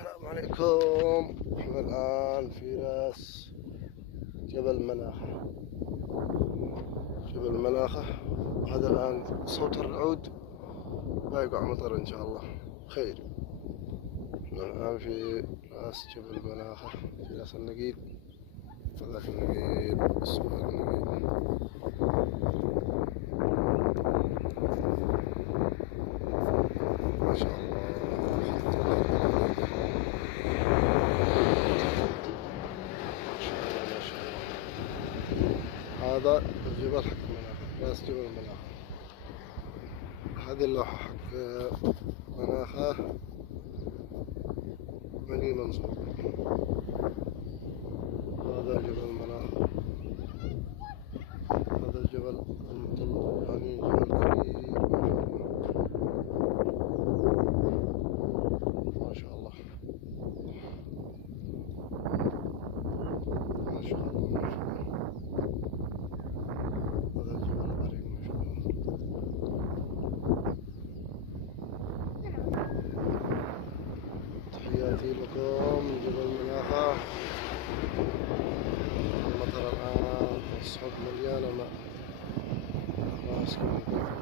السلام عليكم. احنا الآن في راس جبل مناخة. جبل مناخة، وهذا الآن صوت الرعود. لا يقع مطر إن شاء الله خير. احنا الآن في راس جبل مناخة، في راس النقيل. هذاك النقيل اسمه النقيل. ما شاء الله. هذا الجبل حق مناخة، راس جبل مناخة. هذه اللوحة حق مناخة بني منصور. هذا جبل مناخة، هذا الجبل المطل، يعني جبل كبير ما شاء الله. ما شاء الله ما شاء الله. هذا الجبل العريق ما شاء الله. تحياتي لكم من جبل مناخة. المطر الآن الصحب مليانة ماء. الله يسلمك.